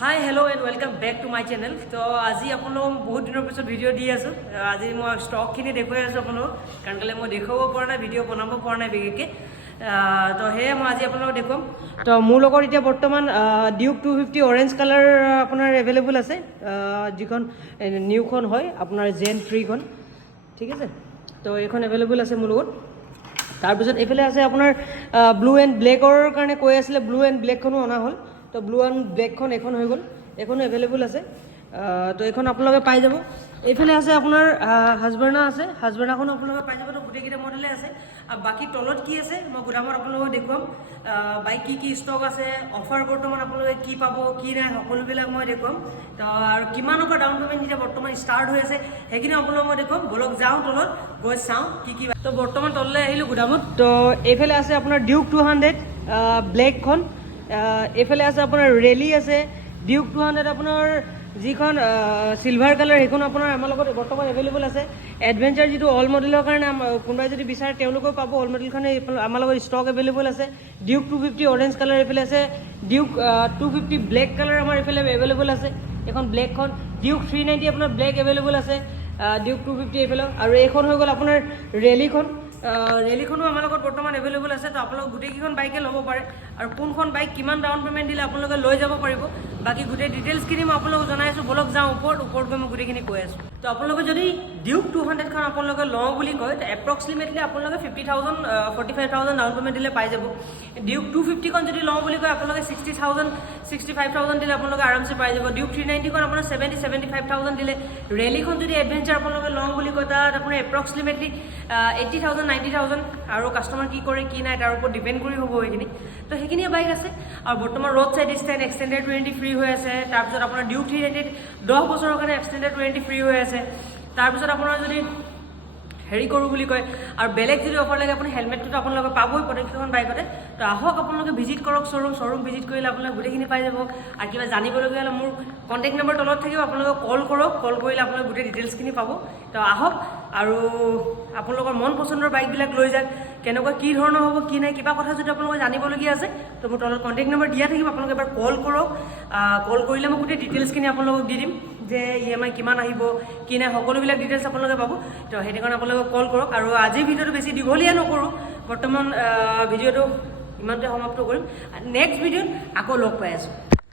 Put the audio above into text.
Hi hello and welcome back to my channel. तो आज अपन बहुत दिन पिछले भिडिओ दी आसो। आज मैं स्टकखिनि देखुवाई आसो अपन कारण कले मैं देखाब पर ना भिडिओ बनाब पर ना बिखेषके। तो हे मैं आज अपन देखुवाम। तो मोर लगत इतना बर्तमान ड्यूक 250 ऑरेंज कलर अपनार एवेलेबल आछे जिखन निउखन हय अपनार जेन 3 खन ठीक है। तो एखन एवेलेबल आछे मोर लगत। तार पिছত एफाले आछे अपनार ब्लू एंड ब्लैकर कारणे কৈ आছিলে ब्लू एंड ब्लैकखनो अना हल। तो ब्लू एंड ब्लैकखन एखन हो गल एखनो एवेलेबल आछे। तो एखन आपलोके पाई जाबो। एफाले आछे अपनार हाजबार्ना आछे हाजबार्नाखनो आपलोके पाई जाबो। तो गुटेकिटा मडेले आछे और बाकी तलत की आछे मैं गुदामत आपलोके देखुवाम बाइक की स्टक आछे अफार बर्तमान आपलोके की पाबो की नाइ सकलोबिलाक मैं देखुवाम। तो आरो किमानका डाउन पेमेंट दिया बर्तमान स्टार्ट हो आछे हेकिनि आपलोके मैं देखुवाम। बोलक जाओ तलत गई चाओ की तो बर्तमान तलले आहिलो गुदामत। तो एफाले आछे अपनार ड्यूक 200 ब्लैकखन एफाले आछे अपनार रेली आछे ड्यूक 200 अपनार जिखन सिल्भार कलर हेखन अपनार आमार लगत बर्तमान एवेलेबल आछे। एडभेंचार जी अल मडेलर कारणे कोनबाई जदि बिचारे तेओलोकेও पाबो। अल मडेलखन आमार लगत स्टक एवेलेबल आछे। ड्यूक 250 ऑरेंज कलर एफाले आछे ड्यूक 250 ब्लैक कलर आमार एफाले एवेलेबल आछे। एखन ब्लैकखन ड्यूक 390 अपनार ब्लैक एवेलेबल आछे ड्यूक 250 एफाले और एखन हो गल अपनार रेलीखन रेलीखनो आमार लगत बर्तमान एवेलेबल आछे। तो आपलोक गुटेकिखन बाइके लब पारे और कोनखन बाइक किमान डाउन पेमेंट दिले आपलोके লৈ যাব পাৰিব। बाकी गोटे डिटेल्सखिनि मैं आपलोक जनाइ आछो। बोलक जाओ ऊपर गई मैं गोटेखिनि কৈ आछो। तो आपलोके जदि ड्यूक 200 खन आपलोके लওঁ বুলি কয় तो एप्रक्सिमेटली आपलोके 50,000 45,000 डाउन पेमेंट दिले पाई যাব। ड्यूक 250 खन जदि लওঁ বুলি কয় आपलोके 60,000 65,000 दिले आपलोके आरामसे पाई যাব। ड्यूक 390 खन आपन 70 75,000 दिले। रेलीखन जदि एडभेंचार आपलोके लওঁ বুলি কয় তাত आपन एप्रक्सिमेटली 80,000 90,000 और कस्टमार की करे कि ना तार ऊपर डिपेंड करी हबो एखिनि। तो हेखिनि बाइक आछे और बर्तमान road side stand extended warranty free हो आछे। तार पिছত आपन ड्यूक 390 10 बछৰৰ কাৰণে एक्सटेंडेड वारेंटी फ्री हो आछे। तार पिছত आपन जदि हेरी करूँ বুলি কয় और बेलेग जो अफार लगे अपनी हेलमेट तो अपन पाबई प्रत्येकखन बाइकते। तो आहक अपन भिजिट करक शोरूम भिजिट कर अपने गोटेखिनि पाई যাব। और क्या जानबलगिया हमें मोर कन्टेक्ट नम्बर तलत थकिब अपन कल करक कल कर अपने गोटे डिटेल्सखिनि पाब। तो आहक और अपन मन पसंदर बाइकबिलक লৈ যাক केनेকুৱা কি ধৰণৰ হ'ব কি নাই কিবা কথা যদি আপোনালোকে জানিবলগীয়া আছে তো মোৰ তলত কন্টেক্ট নম্বৰ দিয়া থাকিব। আপোনালোকে এবাৰ কল কৰক কল কৰিলে মই গোটেই ডিটেইলছখিনি আপোনালোকক দি দিম যে ইএমআই কিমান আহিব কি নাই সকলোবিলাক ডিটেইলছ আপোনালোকে পাব। তো সেইটো কাৰণে আপোনালোকে কল কৰক। আৰু আজিৰ ভিডিঅ'টো বেছি দীঘলীয়া নকৰোঁ বৰ্তমান ভিডিঅ'টো ইমানতে সমাপ্ত কৰিম। নেক্সট ভিডিঅ'ত আকৌ লগ পাই আছোঁ।